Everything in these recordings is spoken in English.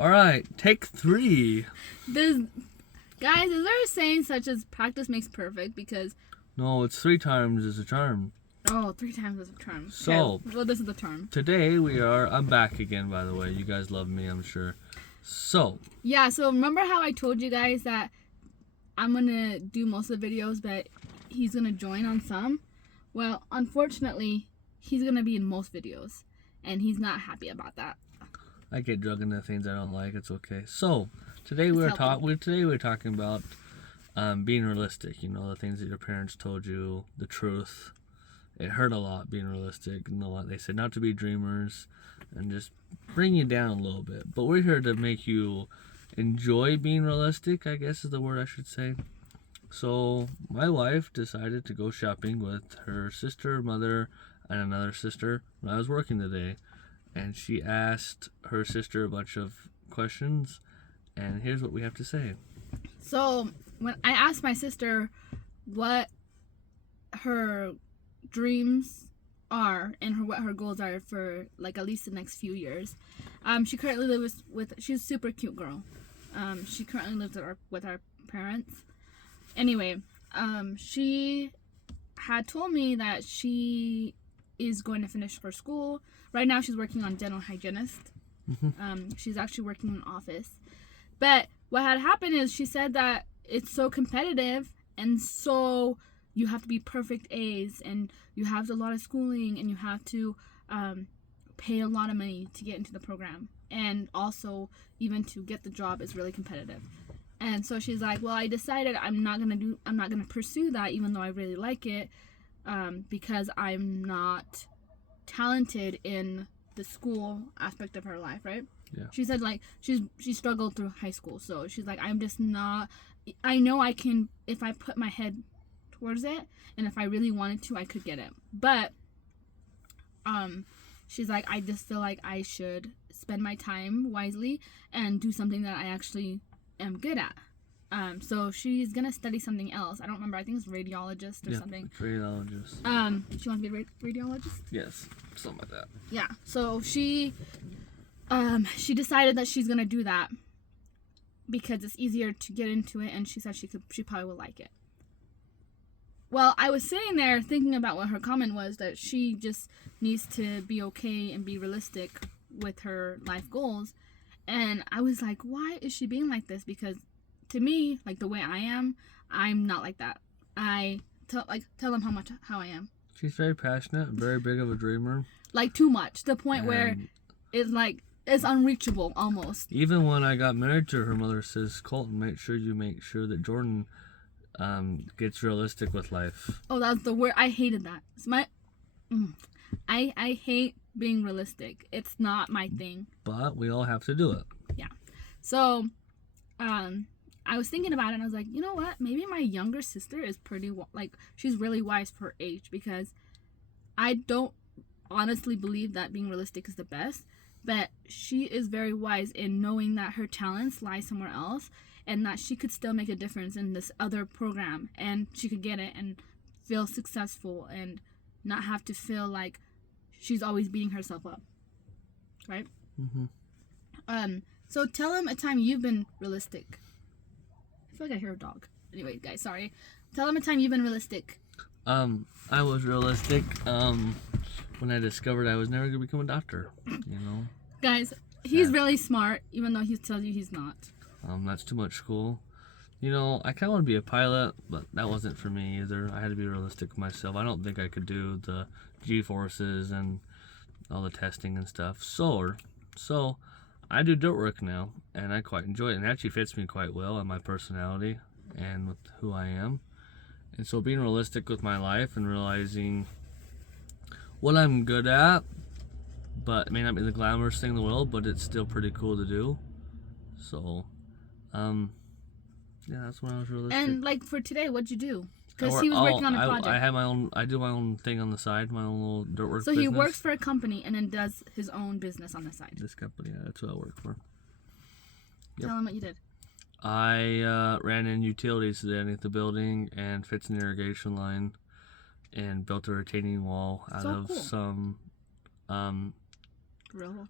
Alright, take 3. Guys, is there a saying such as practice makes perfect? Because No, it's 3 times is a charm. 3 times is a term. So, okay, well, this is the term. Today I'm back again, by the way. You guys love me, I'm sure. So remember how I told you guys that I'm gonna do most of the videos, but he's gonna join on some? Well, unfortunately, he's gonna be in most videos, and he's not happy about that. I get drug into things I don't like. It's okay. So today we're talking about being realistic. You know, the things that your parents told you, the truth. It hurt a lot being realistic. You know, they said not to be dreamers and just bring you down a little bit. But we're here to make you enjoy being realistic, I guess is the word I should say. So my wife decided to go shopping with her sister, mother, and another sister when I was working today. And she asked her sister a bunch of questions. And here's what we have to say. So when I asked my sister what her dreams are and what her goals are for like at least the next few years, she currently lives with she's a super cute girl. She currently lives with our parents. Anyway, she had told me that she is going to finish her school. Right now she's working on dental hygienist. She's actually working in an office. But what had happened is she said that it's so competitive, and so you have to be perfect A's, and you have a lot of schooling, and you have to pay a lot of money to get into the program, and also even to get the job is really competitive. And so she's like, well, I decided I'm not gonna pursue that, even though I really like it, because I'm not talented in the school aspect of her life, right? Yeah. She said like she struggled through high school, so she's like, I'm just not. I know I can if I put my head towards it, and if I really wanted to, I could get it. But she's like, I just feel like I should spend my time wisely and do something that I actually am good at. So she's gonna study something else. I don't remember. I think it's radiologist or something. Radiologist. She wants to be a radiologist. Yes, something like that. Yeah. So she decided that she's gonna do that because it's easier to get into it, and she said she probably will like it. Well, I was sitting there thinking about what her comment was, that she just needs to be okay and be realistic with her life goals. And I was like, why is she being like this? Because to me, like the way I am, I'm not like that. I tell them how I am. She's very passionate, very big of a dreamer. Like too much, to the point where it's like it's unreachable almost. Even when I got married to her, her mother says, Colton, make sure that Jordan gets realistic with life. Oh, that's the word. I hated that. It's I hate being realistic. It's not my thing. But we all have to do it. Yeah. So, I was thinking about it, and I was like, you know what? Maybe my younger sister is pretty, she's really wise for her age, because I don't honestly believe that being realistic is the best, but she is very wise in knowing that her talents lie somewhere else, and that she could still make a difference in this other program, and she could get it and feel successful and not have to feel like she's always beating herself up. Right? So tell them a time you've been realistic. I feel like I hear a dog. Anyway, guys, sorry. Tell them a time you've been realistic. I was realistic when I discovered I was never going to become a doctor, you know? Guys, he's really smart, even though he tells you he's not. That's too much school. You know, I kind of want to be a pilot, but that wasn't for me either. I had to be realistic with myself. I don't think I could do the G-forces and all the testing and stuff. So I do dirt work now, and I quite enjoy it. And it actually fits me quite well and my personality and with who I am. And so being realistic with my life and realizing what I'm good at, but it may not be the glamorous thing in the world, but it's still pretty cool to do. So, yeah, that's when I was realistic. And like for today, what'd you do? Because he was working on a project. I do my own thing on the side, my own little dirt work. So business. He works for a company and then does his own business on the side. This company, yeah, that's what I work for. Yep. Tell him what you did. I ran in utilities today underneath the building and fixed an irrigation line and built a retaining wall out of some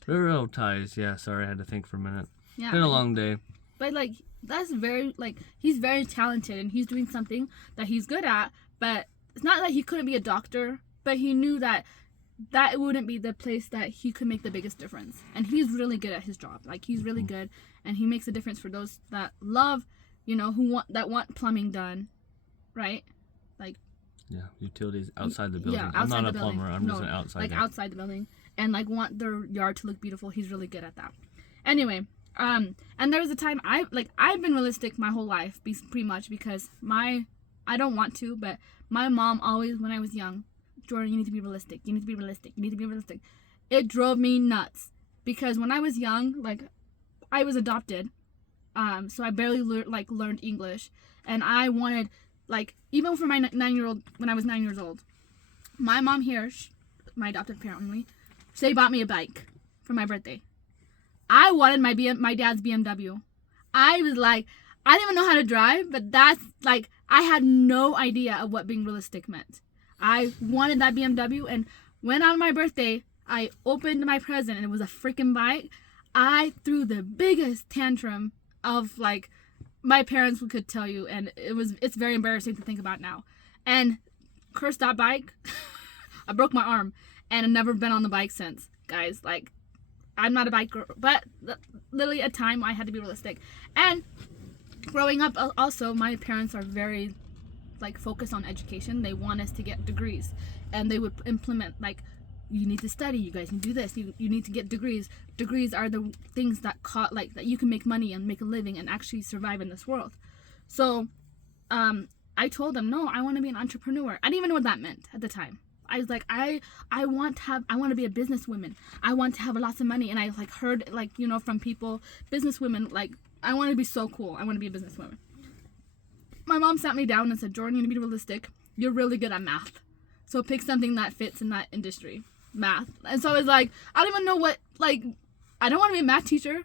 railroad ties. Yeah, sorry, I had to think for a minute. Yeah. Been a long day. But like that's very like he's very talented and he's doing something that he's good at. But it's not that he couldn't be a doctor, but he knew that wouldn't be the place that he could make the biggest difference. And he's really good at his job. Like he's really good, and he makes a difference for those that love, who want plumbing done, right? Like yeah, utilities outside the building. Yeah, I'm not a building. plumber. I'm just an outside like guy. outside the building, and like want their yard to look beautiful. He's really good at that. Anyway, and there was a time I've been realistic my whole life, pretty much because I don't want to, but my mom always, when I was young, Jordan, you need to be realistic. You need to be realistic. You need to be realistic. It drove me nuts because when I was young, like I was adopted, so I barely learned English, and I wanted, like, even for my 9-year-old, when I was 9 years old, my mom here, my adopted parent, they bought me a bike for my birthday. I wanted my dad's BMW. I was like, I didn't even know how to drive, but that's like, I had no idea of what being realistic meant. I wanted that BMW, and when on my birthday, I opened my present and it was a freaking bike. I threw the biggest tantrum of, like, my parents could tell you, and it's very embarrassing to think about now. And curse that bike. I broke my arm, and I've never been on the bike since, guys. Like, I'm not a bike girl, but literally a time I had to be realistic. And growing up, also, my parents are very, like, focused on education. They want us to get degrees, and they would implement, like, you need to study, you guys need to do this, you need to get degrees. Degrees are the things that that you can make money and make a living and actually survive in this world. So I told them, no, I want to be an entrepreneur. I didn't even know what that meant at the time. I was like, I want to be a businesswoman. I want to have lots of money. And I like heard, like, from people, businesswomen, like, I want to be so cool. I want to be a businesswoman. My mom sat me down and said, Jordan, you need to be realistic. You're really good at math. So pick something that fits in that industry. Math. And so I was like, I don't even know what, like, I don't want to be a math teacher.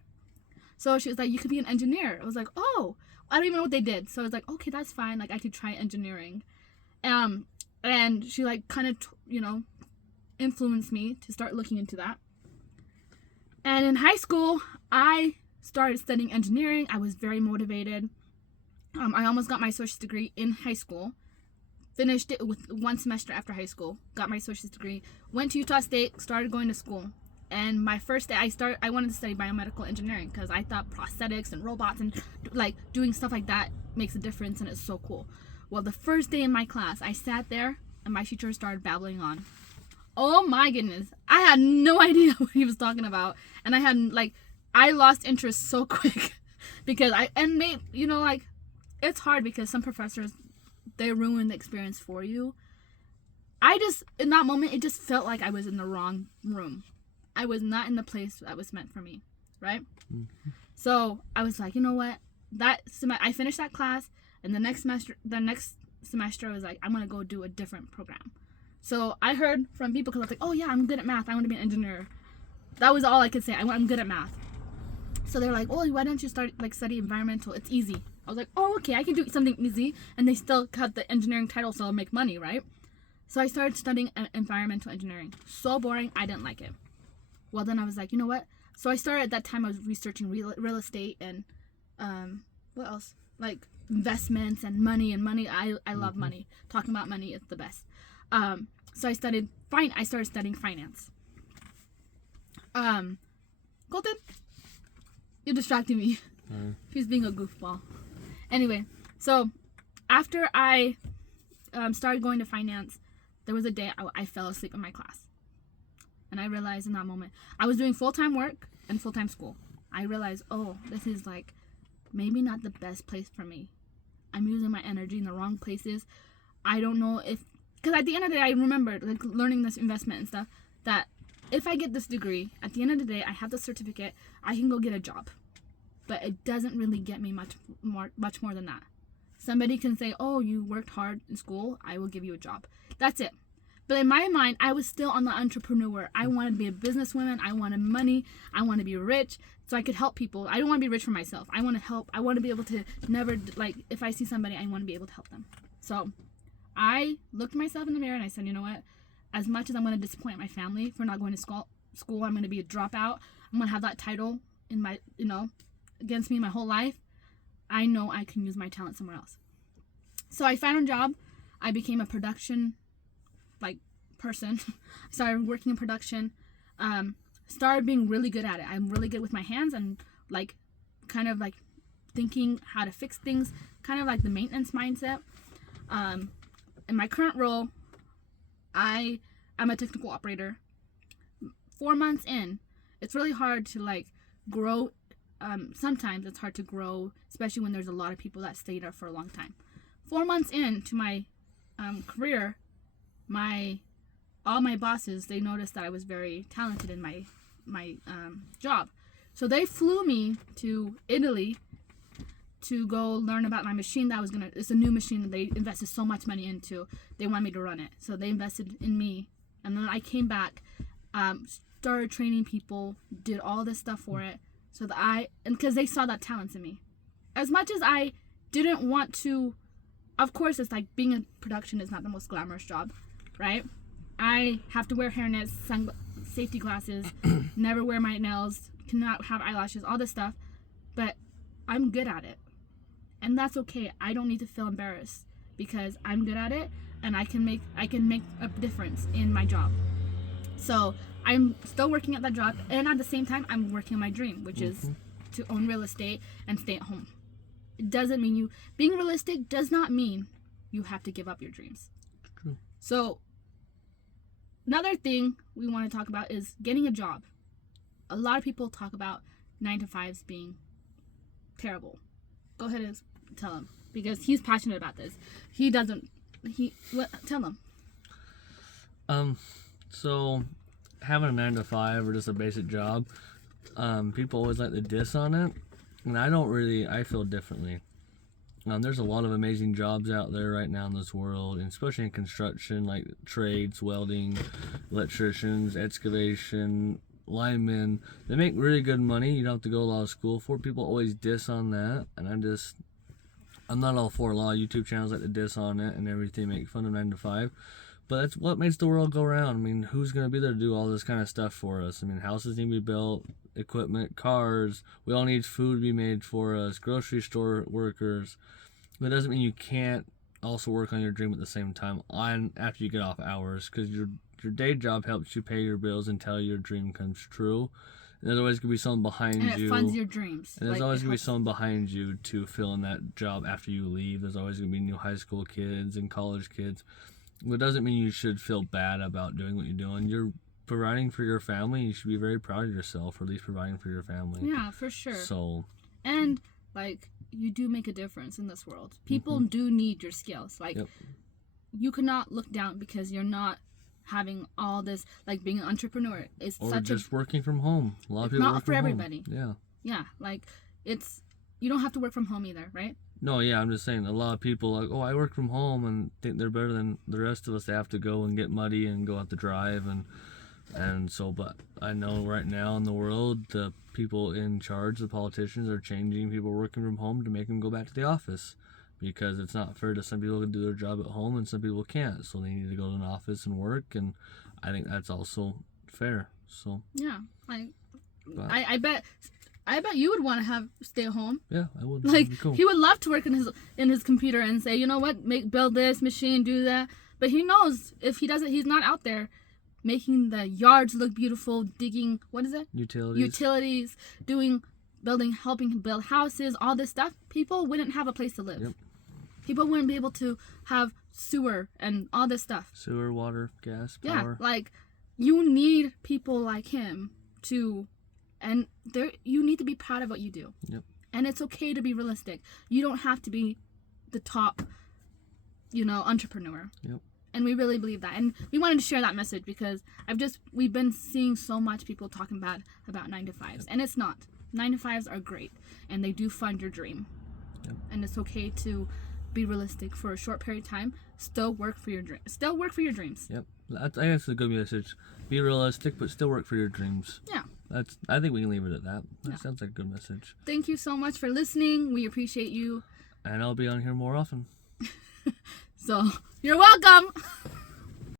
So she was like, you could be an engineer. I was like, oh, I don't even know what they did. So I was like, okay, that's fine. Like, I could try engineering. And she, like, kind of, influenced me to start looking into that. And in high school, I started studying engineering. I was very motivated. I almost got my associate's degree in high school. Finished it with 1 semester after high school. Got my associate's degree. Went to Utah State. Started going to school. And my first day, I wanted to study biomedical engineering because I thought prosthetics and robots and, like, doing stuff like that makes a difference and it's so cool. Well, the first day in my class, I sat there and my teacher started babbling on. Oh my goodness. I had no idea what he was talking about. And I lost interest so quick because it's hard because some professors, they ruin the experience for you. In that moment, it just felt like I was in the wrong room. I was not in the place that was meant for me, right? Mm-hmm. So I was like, you know what? I finished that class, and the next semester, I was like, I'm gonna go do a different program. So I heard from people because I was like, oh yeah, I'm good at math. I want to be an engineer. That was all I could say. I'm good at math. So they're like, oh, why don't you study environmental? It's easy. I was like, oh, okay, I can do something easy, and they still cut the engineering title, so I'll make money, right? So I started studying environmental engineering. So boring, I didn't like it. Well, then I was like, you know what? So I started at that time, I was researching real estate and what else? Like investments and money. I love money. Talking about money is the best. So I started studying finance. Colton, you're distracting me. He's being a goofball. Anyway, so after I started going to finance, there was a day I fell asleep in my class. And I realized in that moment, I was doing full-time work and full-time school. I realized, oh, this is like maybe not the best place for me. I'm using my energy in the wrong places. I don't know because at the end of the day, I remembered, like, learning this investment and stuff, that if I get this degree, at the end of the day, I have the certificate, I can go get a job. But it doesn't really get me much more than that. Somebody can say, oh, you worked hard in school, I will give you a job. That's it. But in my mind, I was still on the entrepreneur. I wanted to be a businesswoman. I wanted money. I want to be rich so I could help people. I don't want to be rich for myself. I want to help. I want to be able to never, like, if I see somebody, I want to be able to help them. So I looked myself in the mirror and I said, you know what? As much as I'm going to disappoint my family for not going to school, I'm going to be a dropout. I'm going to have that title in my, against me my whole life, I know I can use my talent somewhere else. So I found a job. I became a production person. I started working in production. Started being really good at it. I'm really good with my hands and kind of thinking how to fix things, kind of like the maintenance mindset. In my current role, I'm a technical operator. 4 months in, it's really hard to grow. Sometimes it's hard to grow, especially when there's a lot of people that stay there for a long time. 4 months into my career, all my bosses, they noticed that I was very talented in my job. So they flew me to Italy to go learn about my machine it's a new machine that they invested so much money into. They want me to run it. So they invested in me. And then I came back, started training people, did all this stuff for it. So that because they saw that talent in me. As much as I didn't want to, of course, it's being in production is not the most glamorous job, right? I have to wear hairnets, safety glasses, never wear my nails, cannot have eyelashes, all this stuff. But I'm good at it. And that's okay. I don't need to feel embarrassed because I'm good at it and I can make a difference in my job. So I'm still working at that job, and at the same time I'm working on my dream, which is to own real estate and stay at home. It doesn't mean being realistic does not mean you have to give up your dreams. True. So another thing we want to talk about is getting a job. A lot of people talk about 9-to-5s being terrible. Go ahead and tell him, because he's passionate about this. Tell him. So having a 9-to-5 or just a basic job, people always like to diss on it, and I feel differently. There's a lot of amazing jobs out there right now in this world, and especially in construction, like trades, welding, electricians, excavation, linemen. They make really good money. You don't have to go to law school for. People always diss on that, and I'm not all for a lot of YouTube channels like to diss on it and everything, make fun of 9-to-5. But that's what makes the world go round. I mean, who's going to be there to do all this kind of stuff for us? I mean, houses need to be built, equipment, cars. We all need food to be made for us, grocery store workers. But it doesn't mean you can't also work on your dream at the same time after you get off hours, because your day job helps you pay your bills until your dream comes true. And there's always going to be someone behind you. And it funds your dreams. And there's always going to be someone behind you to fill in that job after you leave. There's always going to be new high school kids and college kids. It doesn't mean you should feel bad about doing what you're doing. You're providing for your family. You should be very proud of yourself for at least providing for your family. Yeah, for sure. So, and you do make a difference in this world. People do need your skills. You cannot look down because you're not having all this, being an entrepreneur is or just working from home. A lot of people not work for from everybody. Home. Yeah. You don't have to work from home either, right? No, yeah, I'm just saying a lot of people I work from home and think they're better than the rest of us. They have to go and get muddy and go out to drive and so, but I know right now in the world, the people in charge, the politicians, are changing people working from home to make them go back to the office, because it's not fair to some people to do their job at home and some people can't, so they need to go to an office and work, and I think that's also fair. So yeah, I bet you would want to stay at home. Yeah, I would. Cool. He would love to work in his computer and say, you know what, build this machine, do that. But he knows if he doesn't, he's not out there making the yards look beautiful, digging, what is it? Utilities, helping build houses, all this stuff. People wouldn't have a place to live. Yep. People wouldn't be able to have sewer and all this stuff. Sewer, water, gas, power. Yeah, you need people like him to, and you need to be proud of what you do. Yep. And it's okay to be realistic. You don't have to be the top, entrepreneur. Yep. And we really believe that. And we wanted to share that message because we've been seeing so much people talking bad about 9-to-5s. Yep. And it's not. 9-to-5s are great. And they do fund your dream. Yep. And it's okay to be realistic for a short period of time. Still work for your dreams. Yep. I think that's a good message. Be realistic, but still work for your dreams. Yeah. I think we can leave it at that. That sounds like a good message. Thank you so much for listening. We appreciate you. And I'll be on here more often. So, you're welcome.